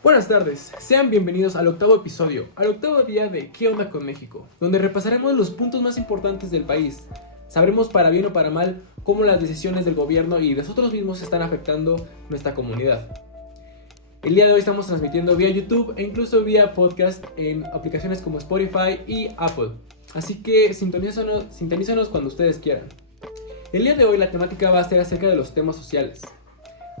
Buenas tardes, sean bienvenidos al octavo episodio, al octavo día de ¿Qué onda con México?, donde repasaremos los puntos más importantes del país. Sabremos para bien o para mal cómo las decisiones del gobierno y de nosotros mismos están afectando nuestra comunidad. El día de hoy estamos transmitiendo vía YouTube e incluso vía podcast en aplicaciones como Spotify y Apple. Así que sintonízanos cuando ustedes quieran. El día de hoy la temática va a ser acerca de los temas sociales.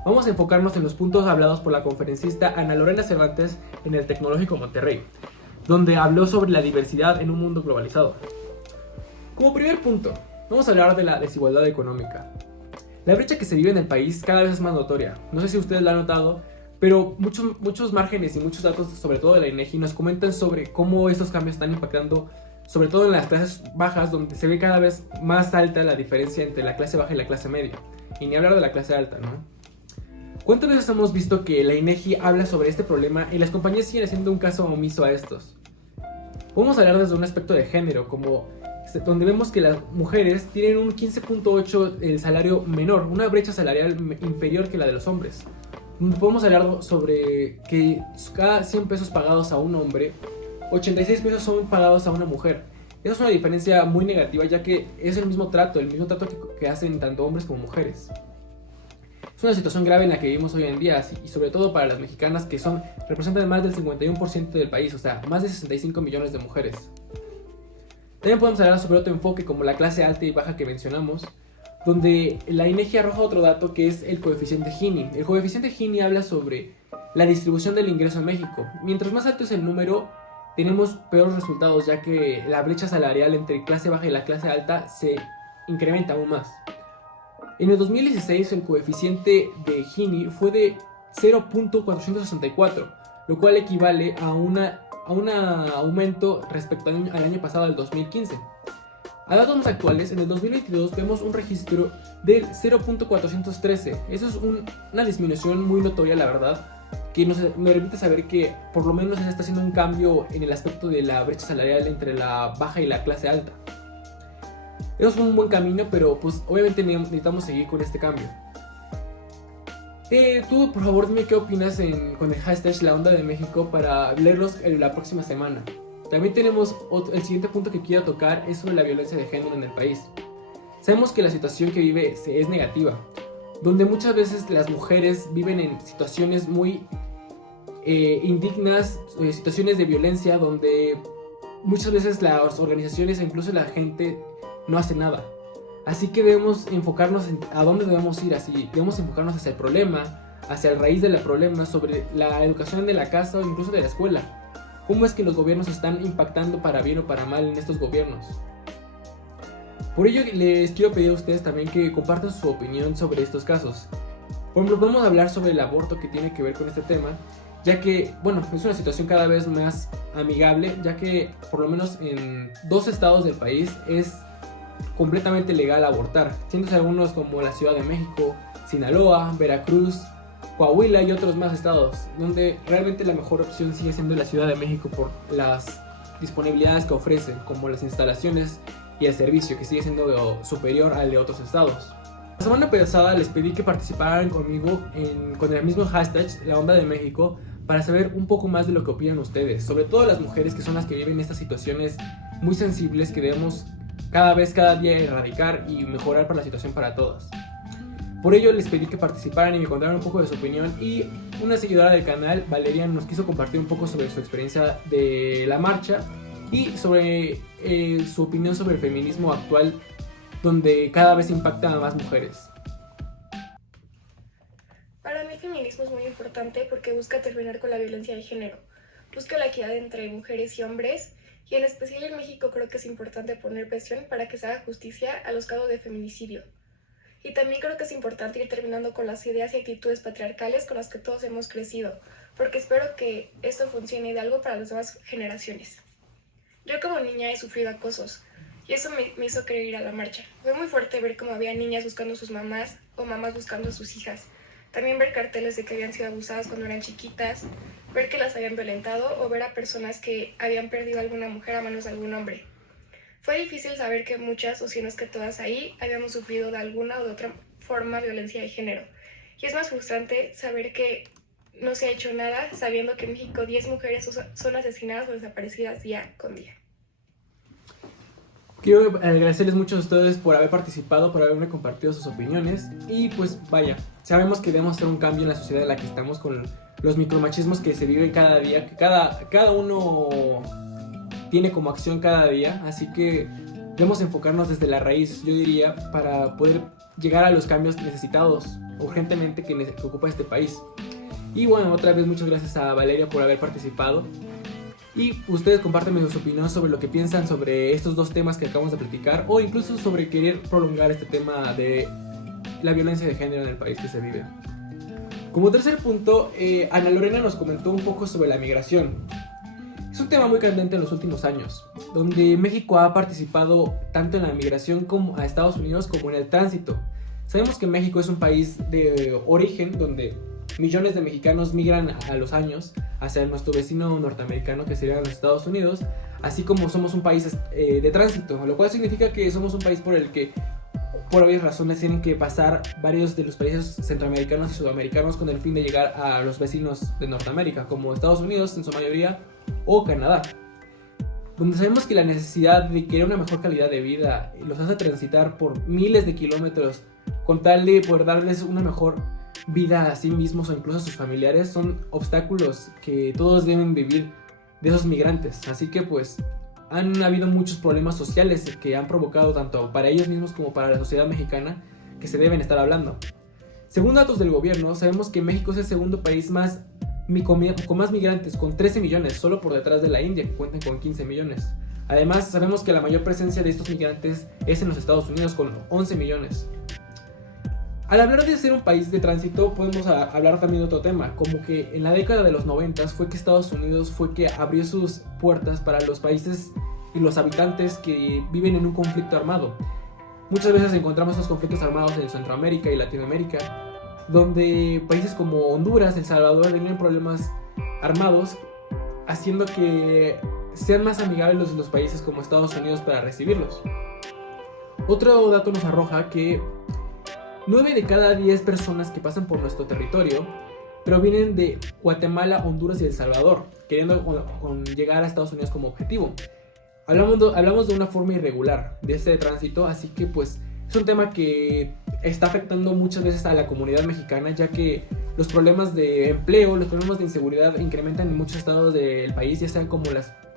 Vamos a enfocarnos en los puntos hablados por la conferencista Ana Lorena Cervantes en el Tecnológico Monterrey, donde habló sobre la diversidad en un mundo globalizado. Como primer punto, vamos a hablar de la desigualdad económica. La brecha que se vive en el país cada vez es más notoria. No sé si ustedes la han notado, pero muchos márgenes y muchos datos, sobre todo de la INEGI, nos comentan sobre cómo estos cambios están impactando, sobre todo en las clases bajas, donde se ve cada vez más alta la diferencia entre la clase baja y la clase media. Y ni hablar de la clase alta, ¿no? ¿Cuántas veces hemos visto que la INEGI habla sobre este problema y las compañías siguen haciendo un caso omiso a estos? Podemos hablar desde un aspecto de género, como donde vemos que las mujeres tienen un 15.8 el salario menor, una brecha salarial inferior que la de los hombres. Podemos hablar sobre que cada 100 pesos pagados a un hombre, 86 pesos son pagados a una mujer. Esa es una diferencia muy negativa, ya que es el mismo trato que hacen tanto hombres como mujeres. Es una situación grave en la que vivimos hoy en día, y sobre todo para las mexicanas, que representan más del 51% del país, o sea, más de 65 millones de mujeres. También podemos hablar sobre otro enfoque como la clase alta y baja que mencionamos, donde la INEGI arroja otro dato que es el coeficiente Gini. El coeficiente Gini habla sobre la distribución del ingreso en México. Mientras más alto es el número, tenemos peores resultados, ya que la brecha salarial entre clase baja y la clase alta se incrementa aún más. En el 2016 el coeficiente de Gini fue de 0.464, lo cual equivale a un aumento respecto al año pasado, del 2015. A datos más actuales, en el 2022 vemos un registro del 0.413. Eso es una disminución muy notoria, la verdad, que nos permite saber que por lo menos se está haciendo un cambio en el aspecto de la brecha salarial entre la baja y la clase alta. Eso es un buen camino, pero pues obviamente necesitamos seguir con este cambio. Tú, por favor, dime qué opinas con el hashtag La Onda de México para leerlos la próxima semana. También tenemos el siguiente punto que quiero tocar, es sobre la violencia de género en el país. Sabemos que la situación que vive es negativa, donde muchas veces las mujeres viven en situaciones muy indignas, situaciones de violencia, donde muchas veces las organizaciones e incluso la gente no hace nada. Así que debemos enfocarnos a dónde debemos ir. Así debemos enfocarnos hacia el problema, hacia la raíz del problema, sobre la educación de la casa o incluso de la escuela. ¿Cómo es que los gobiernos están impactando para bien o para mal en estos gobiernos? Por ello les quiero pedir a ustedes también que compartan su opinión sobre estos casos. Por ejemplo, podemos hablar sobre el aborto que tiene que ver con este tema, ya que, bueno, es una situación cada vez más amigable, ya que por lo menos en 2 estados del país es completamente legal abortar, siendo algunos como la Ciudad de México, Sinaloa, Veracruz, Coahuila y otros más estados, donde realmente la mejor opción sigue siendo la Ciudad de México por las disponibilidades que ofrece, como las instalaciones y el servicio, que sigue siendo superior al de otros estados. La semana pasada les pedí que participaran conmigo con el mismo hashtag La Onda de México para saber un poco más de lo que opinan ustedes, sobre todo las mujeres, que son las que viven estas situaciones muy sensibles que debemos cada día erradicar y mejorar para la situación para todas. Por ello les pedí que participaran y me contaran un poco de su opinión, y una seguidora del canal, Valeria, nos quiso compartir un poco sobre su experiencia de la marcha y sobre su opinión sobre el feminismo actual, donde cada vez impacta a más mujeres. Para mí el feminismo es muy importante porque busca terminar con la violencia de género, busca la equidad entre mujeres y hombres, y en especial en México creo que es importante poner presión para que se haga justicia a los casos de feminicidio. Y también creo que es importante ir terminando con las ideas y actitudes patriarcales con las que todos hemos crecido, porque espero que esto funcione de algo para las nuevas generaciones. Yo como niña he sufrido acosos, y eso me hizo querer ir a la marcha. Fue muy fuerte ver cómo había niñas buscando a sus mamás o mamás buscando a sus hijas. También ver carteles de que habían sido abusadas cuando eran chiquitas, ver que las habían violentado o ver a personas que habían perdido a alguna mujer a manos de algún hombre. Fue difícil saber que muchas, o si no es que todas ahí, habíamos sufrido de alguna o de otra forma violencia de género. Y es más frustrante saber que no se ha hecho nada, sabiendo que en México 10 mujeres son asesinadas o desaparecidas día con día. Quiero agradecerles mucho a ustedes por haber participado, por haberme compartido sus opiniones. Y pues vaya, sabemos que debemos hacer un cambio en la sociedad en la que estamos con los micromachismos que se viven cada día, que cada uno tiene como acción cada día. Así que debemos enfocarnos desde la raíz, yo diría, para poder llegar a los cambios necesitados urgentemente que ocupa este país. Y bueno, otra vez muchas gracias a Valeria por haber participado. Y ustedes compártanme sus opiniones sobre lo que piensan sobre estos dos temas que acabamos de platicar, o incluso sobre querer prolongar este tema de la violencia de género en el país que se vive. Como tercer punto, Ana Lorena nos comentó un poco sobre la migración. Es un tema muy candente en los últimos años, donde México ha participado tanto en la migración como a Estados Unidos como en el tránsito. Sabemos que México es un país de origen donde millones de mexicanos migran a los años hacia nuestro vecino norteamericano, que serían los Estados Unidos, así como somos un país de tránsito, lo cual significa que somos un país por el que por obvias razones tienen que pasar varios de los países centroamericanos y sudamericanos con el fin de llegar a los vecinos de Norteamérica, como Estados Unidos en su mayoría o Canadá, donde sabemos que la necesidad de querer una mejor calidad de vida los hace transitar por miles de kilómetros con tal de poder darles una mejor vida a sí mismos o incluso a sus familiares. Son obstáculos que todos deben vivir de esos migrantes. Así que pues han habido muchos problemas sociales que han provocado tanto para ellos mismos como para la sociedad mexicana que se deben estar hablando. Según datos del gobierno, sabemos que México es el segundo país con más migrantes, con 13 millones, solo por detrás de la India, que cuentan con 15 millones. Además, sabemos que la mayor presencia de estos migrantes es en los Estados Unidos, con 11 millones. Al hablar de ser un país de tránsito, podemos hablar también de otro tema, como que en la década de los 90 fue que Estados Unidos fue que abrió sus puertas para los países y los habitantes que viven en un conflicto armado. Muchas veces encontramos estos conflictos armados en Centroamérica y Latinoamérica, donde países como Honduras, El Salvador tienen problemas armados, haciendo que sean más amigables los países como Estados Unidos para recibirlos. Otro dato nos arroja que 9 de cada 10 personas que pasan por nuestro territorio provienen de Guatemala, Honduras y El Salvador, queriendo llegar a Estados Unidos como objetivo. Hablamos de una forma irregular de este tránsito, así que pues es un tema que está afectando muchas veces a la comunidad mexicana, ya que los problemas de empleo, los problemas de inseguridad incrementan en muchos estados del país, ya sean como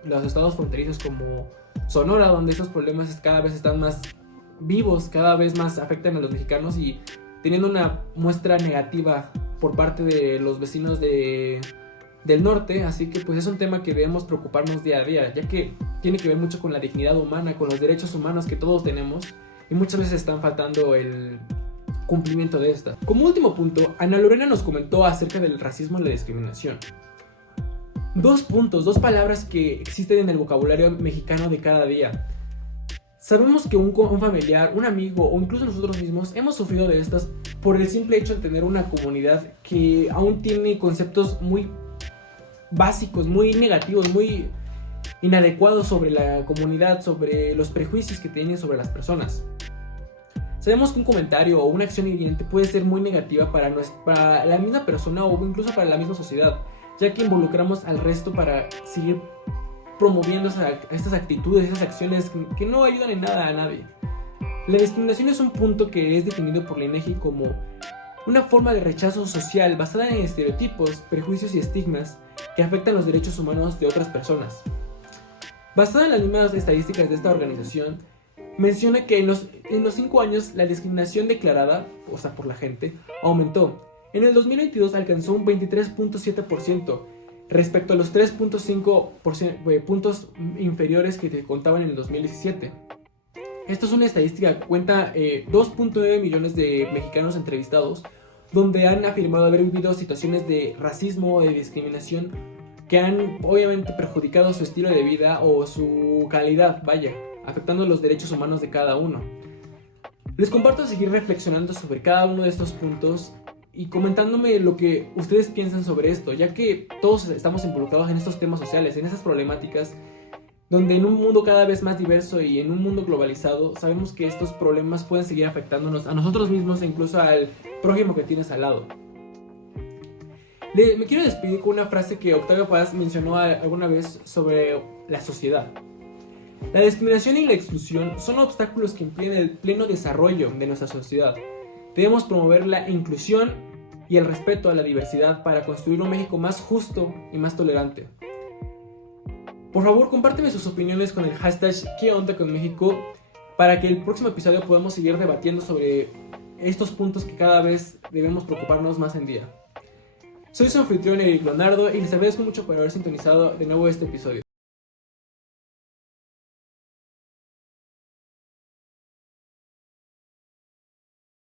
los estados fronterizos como Sonora, donde esos problemas cada vez están más vivos, cada vez más afectan a los mexicanos y teniendo una muestra negativa por parte de los vecinos del norte. Así que pues es un tema que debemos preocuparnos día a día, ya que tiene que ver mucho con la dignidad humana, con los derechos humanos que todos tenemos, y muchas veces están faltando el cumplimiento de esta. Como último punto, Ana Lorena nos comentó acerca del racismo y la discriminación. Dos palabras que existen en el vocabulario mexicano de cada día. Sabemos que un familiar, un amigo o incluso nosotros mismos hemos sufrido de estas por el simple hecho de tener una comunidad que aún tiene conceptos muy básicos, muy negativos, muy inadecuados sobre la comunidad, sobre los prejuicios que tienen sobre las personas. Sabemos que un comentario o una acción hiriente puede ser muy negativa para la misma persona o incluso para la misma sociedad, ya que involucramos al resto para seguir promoviendo estas actitudes, esas acciones que no ayudan en nada a nadie. La discriminación es un punto que es definido por la INEGI como una forma de rechazo social basada en estereotipos, prejuicios y estigmas que afectan los derechos humanos de otras personas. Basada en las mismas estadísticas de esta organización, menciona que en los 5 años la discriminación declarada, o sea por la gente, aumentó. En el 2022 alcanzó un 23.7%, respecto a los 3.5 puntos inferiores que te contaban en el 2017. Esto es una estadística que cuenta 2.9 millones de mexicanos entrevistados, donde han afirmado haber vivido situaciones de racismo o de discriminación que han obviamente perjudicado su estilo de vida o su calidad, afectando los derechos humanos de cada uno. Les comparto seguir reflexionando sobre cada uno de estos puntos y comentándome lo que ustedes piensan sobre esto, ya que todos estamos involucrados en estos temas sociales, en esas problemáticas, donde en un mundo cada vez más diverso y en un mundo globalizado, sabemos que estos problemas pueden seguir afectándonos a nosotros mismos e incluso al prójimo que tienes al lado. Me quiero despedir con una frase que Octavio Paz mencionó alguna vez sobre la sociedad. La discriminación y la exclusión son obstáculos que impiden el pleno desarrollo de nuestra sociedad. Debemos promover la inclusión y el respeto a la diversidad para construir un México más justo y más tolerante. Por favor, compárteme sus opiniones con el hashtag ¿Qué onda con México? Para que el próximo episodio podamos seguir debatiendo sobre estos puntos que cada vez debemos preocuparnos más en día. Soy su anfitrión Eric Leonardo y les agradezco mucho por haber sintonizado de nuevo este episodio.